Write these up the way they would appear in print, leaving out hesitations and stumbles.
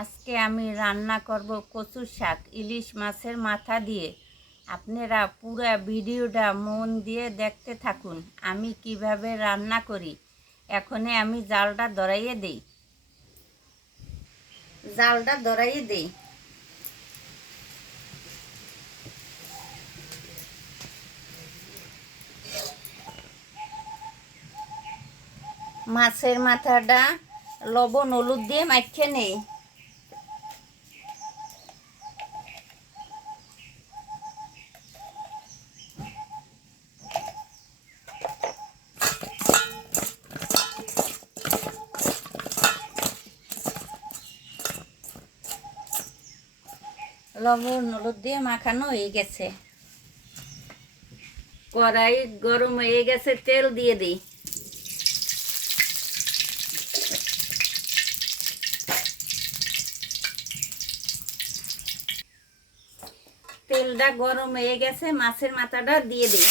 আজকে আমি রান্না করব কচু শাক ইলিশ মাছের মাথা দিয়ে। আপনারা পুরো ভিডিওটা মন দিয়ে দেখতে থাকুন আমি কিভাবে রান্না করি। এখনই আমি জালটা ধরাইয়ে দেই। মাছের মাথাটা লবণ হলুদ দিয়ে মাখিয়ে নেই। লবণ হলুদ দিয়ে মাখানো হয়ে গেছে। কড়াই গরম হয়ে গেছে, তেল দিয়ে দিই। তেলটা গরম হয়ে গেছে, মাছের মাথাটা দিয়ে দিই।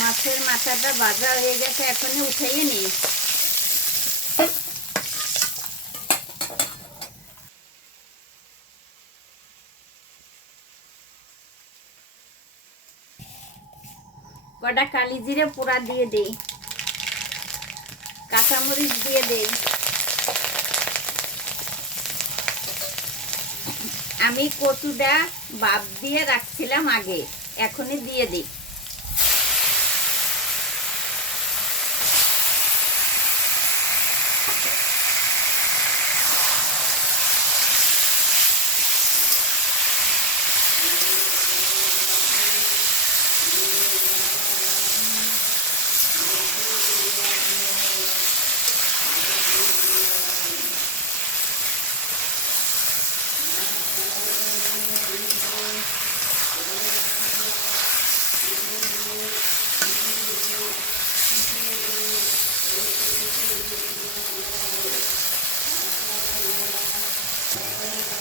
মাছের মাথাটা ভাজা হয়ে গেছে, এখনই উঠাইয়ে নিই। কটা কালি জিরে পোড়া দিয়ে দেই, কাঁচামরিচ দিয়ে দেই। আমি কচুটা ভাপ দিয়ে রাখছিলাম আগে, এখনই দিয়ে দিই।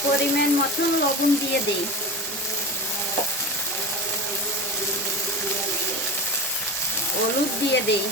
পরিমাণ মতো লবণ দিয়ে দেই। হলুদ দিয়ে দেই।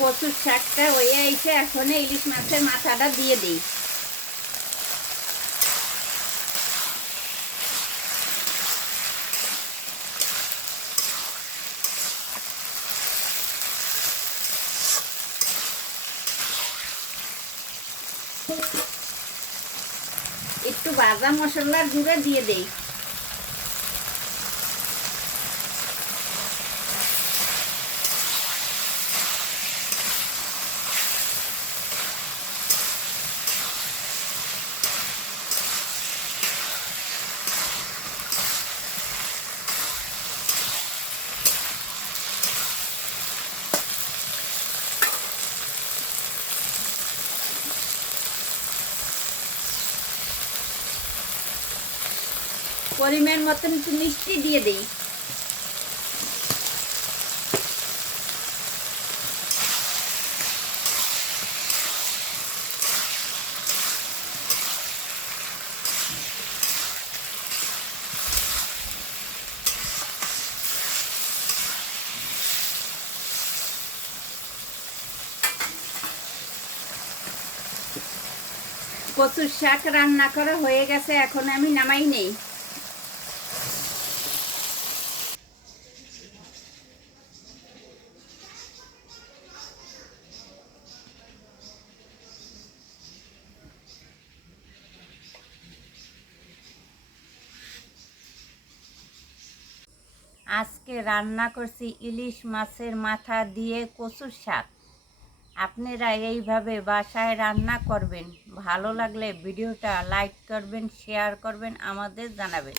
কচুর শাকটা হয়ে আইছে, এখন ইলিশ মাছের মাথাটা দিয়ে দিই। একটু ভাজা মশলার গুঁড়ো দিয়ে দেই। পরিমাণ মতন একটু মিষ্টি দিয়ে দিই। কচুর শাক রান্না করা হয়ে গেছে, এখন আমি নামাই নেই। আজকে রান্না করছি ইলিশ মাছের মাথা দিয়ে কচুর শাক। আপনারা এইভাবে বাসায় রান্না করবেন। ভালো লাগলে ভিডিওটা লাইক করবেন, শেয়ার করবেন, আমাদের জানাবেন।